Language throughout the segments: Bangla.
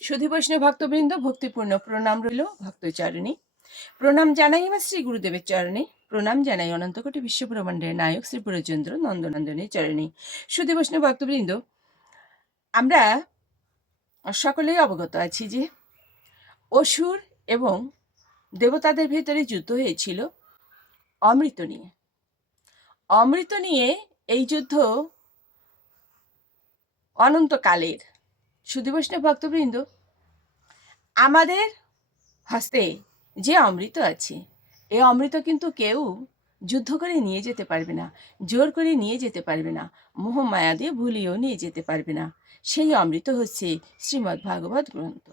সুধী বৈষ্ণব ভক্তবৃন্দ ভক্তিপূর্ণ প্রণাম রইল ভক্তচারিণী। প্রণাম জানাই আমার শ্রী গুরুদেবের চরণে। প্রণাম জানাই অনন্তকোটি বিশ্বব্রহ্মাণ্ডের নায়ক শ্রী পুরচন্দ্র নন্দনন্দনের চরণে। সুধী বৈষ্ণব ভক্তবৃন্দ, আমরা সকলেই অবগত আছি যে অসুর এবং দেবতাদের ভেতরে যুদ্ধ হয়েছিল অমৃত নিয়ে। অমৃত নিয়ে এই যুদ্ধ অনন্তকালের। সুধী বৈষ্ণব ভক্তবৃন্দ আমাদের হস্তে যে অমৃত আছে, এ অমৃত কিন্তু কেউ যুদ্ধ করে নিয়ে যেতে পারবে না, জোর করে নিয়ে যেতে পারবে না, মোহমায়া দিয়ে ভুলিয়েও নিয়ে যেতে পারবে না। সেই অমৃত হচ্ছে শ্রীমদ্ ভাগবত গ্রন্থ।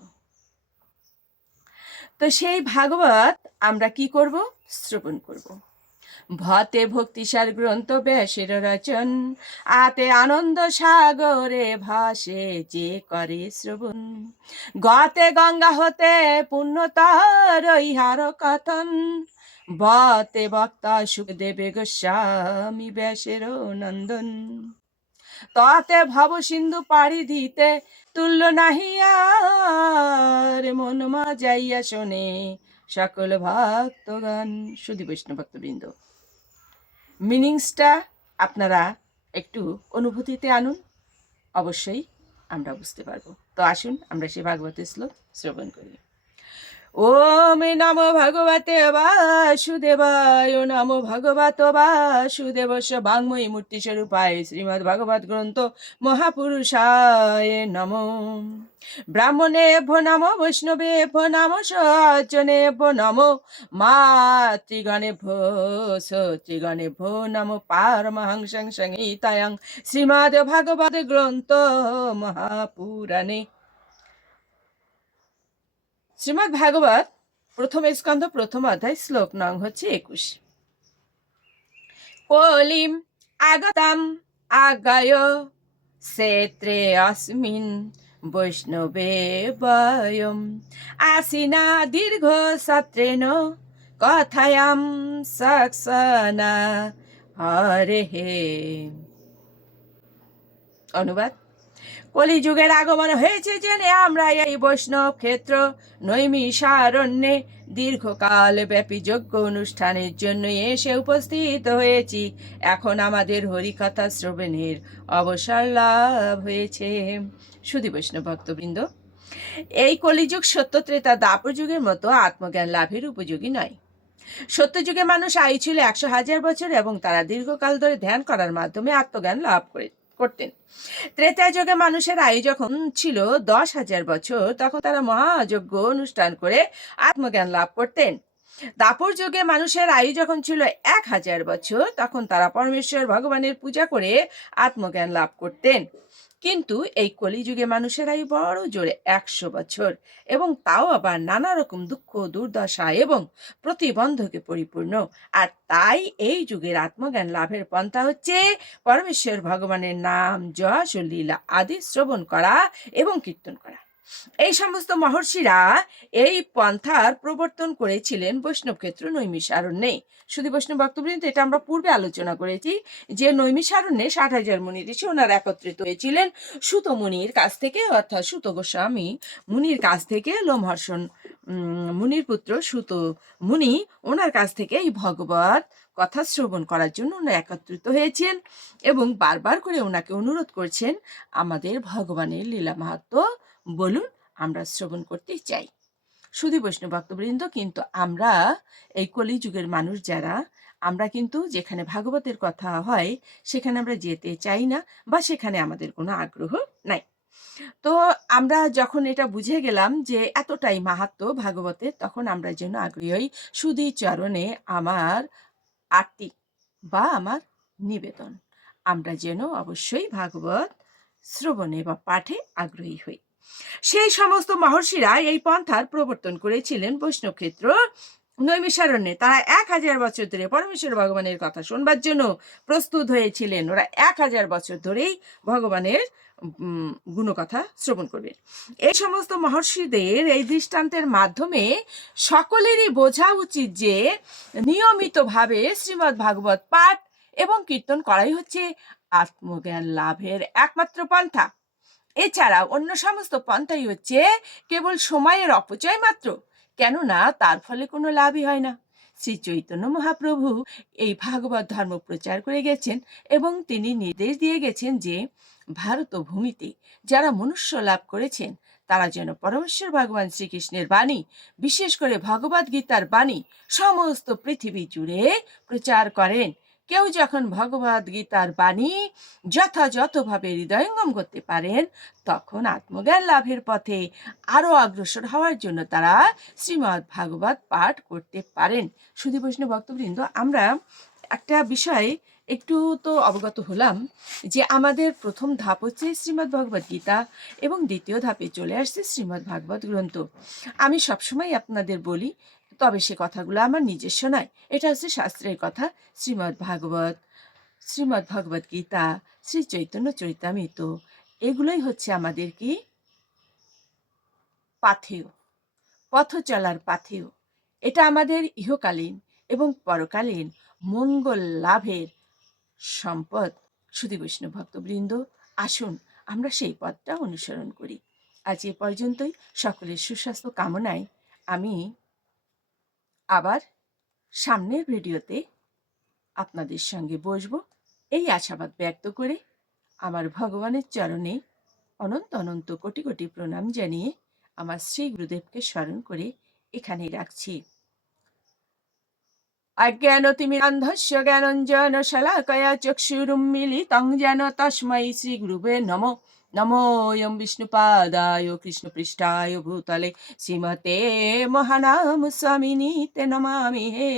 তো সেই ভাগবত আমরা কি করব? শ্রবণ করব। ভতে ভক্তিসার গ্রন্থ ব্যাসের রচন। আতে আনন্দ সাগরে ভাসে, যে করে শ্রবণ। গতে গঙ্গা হতে পুণ্যতার ইহার কথন। বতে বক্তা সুখদেবে গোস্বামী ব্যাসের নন্দন। ততে ভব সিন্ধু পাড়ি দিতে তুল্য নাহিয়ার মন মা যাইয়া শোনে। সকল ভক্তগণ, সুধী বৈষ্ণব ভক্তবৃন্দ, মিনিংসটা আপনারা একটু অনুভূতিতে আনুন। অবশ্যই আমরা বুঝতে পারব। তো আসুন, আমরা সে ভাগবত শ্লোক শ্রবণ করি। ওম নম ভগবতে বাসুদেবায়, নম ভগবত বাসুদেবস্য বাংময়ী মূর্তি স্বরূপায়, শ্রীমদ্ ভাগবত গ্রন্থ মহাপুরুষায় নম। ব্রাহ্মণে ভো নম বৈষ্ণবে ভো নম সজ্জনে ভো নম মাতৃগণে ভো সত্রিগণে ভো নম, পারমহংসং সংহিতায়ং, শ্রীমদ্ ভাগবত গ্রন্থ মহাপুরাণে। শ্রীমদ্ ভাগবত প্রথম স্কন্ধ, প্রথম অধ্যায়, শ্লোক নং হচ্ছে একুশ। কলিম আগতাম আগায় সেত্রে অস্মিন বৈষ্ণবে বয়ম। আসিনা দীর্ঘ সত্রেন কথায়াম সাক্ষনা হরে হে। অনুবাদ। কলিযুগের আগমন হয়েছে জেনে আমরা এই বৈষ্ণব ক্ষেত্র নৈমিষারণ্যে দীর্ঘকাল ব্যাপী যজ্ঞ অনুষ্ঠানের জন্য এসে উপস্থিত হয়েছি। এখন আমাদের হরিকথা শ্রবণের অবসর লাভ হয়েছে। সুধী বৈষ্ণব ভক্তবৃন্দ, এই কলিযুগ সত্য ত্রেতা দাপর যুগের মতো আত্মজ্ঞান লাভের উপযোগী নয়। সত্যযুগে মানুষ আয়ু ছিল একশো হাজার বছর এবং তারা দীর্ঘকাল ধরে ধ্যান করার মাধ্যমে আত্মজ্ঞান লাভ করে। করতেন। ত্রেতা যুগে মানুষের আয়ু যখন ছিল দশ হাজার বছর, তখন তারা মহাযজ্ঞ অনুষ্ঠান করে আত্মজ্ঞান লাভ করতেন। দাপর যুগে মানুষের আয়ু যখন ছিল এক হাজার বছর, তখন তারা পরমেশ্বর ভগবানের পূজা করে আত্মজ্ঞান লাভ করতেন। কিন্তু এই কলিযুগে মানুষেরাই বড় জোরে একশো বছর এবং তাও আবার নানা রকম দুঃখ, দুর্দশা এবং প্রতিবন্ধকে পরিপূর্ণ। আর তাই এই যুগের আত্মজ্ঞান লাভের পন্থা হচ্ছে পরমেশ্বর ভগবানের নাম যশ ও লীলা আদি শ্রবণ করা এবং কীর্তন করা। এই সমস্ত মহর্ষিরা এই পন্থার প্রবর্তন করেছিলেন বৈষ্ণব ক্ষেত্র নৈমিষারণ্যে। শুধু বৈষ্ণব বক্তবৃন্দ এটা আমরা পূর্বে আলোচনা করেছি যে নৈমিষারণ্যে ষাট হাজার মুনি ঋষি ওনারা একত্রিত হয়েছিলেন সুত মুনির কাছ থেকে, অর্থাৎ সুত গোস্বামী মুনির কাছ থেকে, লোমহর্ষণ মুনির পুত্র সুত মুনি ওনার কাছ থেকে এই ভগবত কথা শ্রবণ করার জন্য ওনারা একত্রিত হয়েছেন এবং বারবার করে ওনাকে অনুরোধ করছেন আমাদের ভগবানের লীলা মাহাত্ম বলুন, আমরা শ্রবণ করতে চাই। সুধী বৈষ্ণব ভক্তবৃন্দ, কিন্তু আমরা এই কলিযুগের মানুষ যারা, আমরা কিন্তু যেখানে ভাগবতের কথা হয়, সেখানে আমরা যেতে চাই না বা সেখানে আমাদের কোনো আগ্রহ নাই। তো আমরা যখন এটা বুঝে গেলাম যে এতটাই মাহাত্ম ভাগবতের, তখন আমরা যেন আগ্রহী সুধী চরণে আমার আরতি বা আমার নিবেদন। আমরা যেন অবশ্যই ভাগবত শ্রবণে বা পাঠে আগ্রহী হই। সেই সমস্ত মহর্ষিরা এই পন্থার প্রবর্তন করেছিলেন বৈষ্ণব ক্ষেত্র তারা এক হাজার বছর ধরে পরমেশ্বর ভগবানের কথা শুনবার জন্য প্রস্তুত হয়েছিলেন। ওরা এক হাজার বছর ধরেই ভগবানের গুণকথা শ্রবণ করবে এই সমস্ত মহর্ষিদের এই দৃষ্টান্তের মাধ্যমে সকলেরই বোঝা উচিত যে নিয়মিতভাবে শ্রীমদ্ ভাগবত পাঠ এবং কীর্তন করাই হচ্ছে আত্মজ্ঞান লাভের একমাত্র পন্থা। এছাড়া অন্য সমস্ত পন্থাই হচ্ছে কেবল সময়ের অপচয় মাত্র। কেননা তার ফলে কোনো লাভই হয় না। শ্রী চৈতন্য মহাপ্রভু এই ভাগবত ধর্ম প্রচার করে গেছেন এবং তিনি নির্দেশ দিয়ে গেছেন যে ভারত ভূমিতে যারা মনুষ্য লাভ করেছেন, তারা যেন পরমেশ্বর ভগবান শ্রীকৃষ্ণের বাণী, বিশেষ করে ভগবদ্গীতার বাণী সমস্ত পৃথিবী জুড়ে প্রচার করেন। কেউ যখন ভগবদ গীতার বাণী যথাযথভাবে হৃদয়ঙ্গম করতে পারেন, তখন আত্মজ্ঞান লাভের পথে আরও অগ্রসর হওয়ার জন্য তারা শ্রীমদ্ ভাগবত পাঠ করতে পারেন। সুধী বৈষ্ণব ভক্তবৃন্দ, আমরা একটা বিষয় একটু তো অবগত হলাম যে আমাদের প্রথম ধাপ হচ্ছে শ্রীমদ্ ভগবদ গীতা এবং দ্বিতীয় ধাপে চলে আসছে শ্রীমদ্ ভাগবত গ্রন্থ। আমি সবসময় আপনাদের বলি তবে সে কথাগুলো আমার নিজস্ব নয়। এটা হচ্ছে শাস্ত্রের কথা, শ্রীমদ্ ভাগবত। শ্রীমদ্ ভগবদ গীতা, শ্রী চৈতন্য চরিতামৃত। এগুলোই হচ্ছে আমাদের কি? পাথেয়। পথ চলার পাথেয়। এটা আমাদের ইহকালীন এবং পরকালীন মঙ্গল লাভের সম্পদ। সুধী বৈষ্ণব ভক্তবৃন্দ, আসুন আমরা সেই পথটা অনুসরণ করি। আজ এ পর্যন্তই। সকলের সুস্বাস্থ্য কামনায় আমি আবার সামনের ভিডিওতে আপনাদের সঙ্গে বসব। এই আশাবাদ ব্যক্ত করে আমার ভগবানের চরণে অনন্ত অনন্ত কোটি কোটি প্রণাম জানিয়ে আমার শ্রী গুরুদেবকে স্মরণ করে এখানেই রাখছি। অজ্ঞানতিমিরান্ধস্য জ্ঞানঞ্জন শলাকয়া চক্ষুরুন্মিলিতং যেন তস্मै শ্রীগুরুবে নমো নমোऽয়ं বিষ্ণুপাদায় কৃষ্ণপৃষ্ঠায় ভূতলে শ্রীমতে মহানাম স্বামিনী তে নমামি হে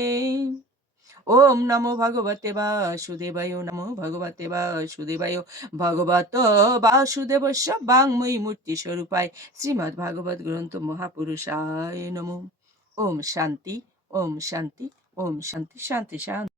ওম নমো ভগবতে বাসুদেবায় নমো ভগবতে বাসুদেবায় ভগবত বাসুদেবস্য বাংময়ী মূর্তি স্বরূপায় শ্রীমদ্ ভাগবত গ্রন্থ মহাপুরুষায় নমো ওম শান্তি ওম শান্তি ওম শান্তি শান্তি শান্তি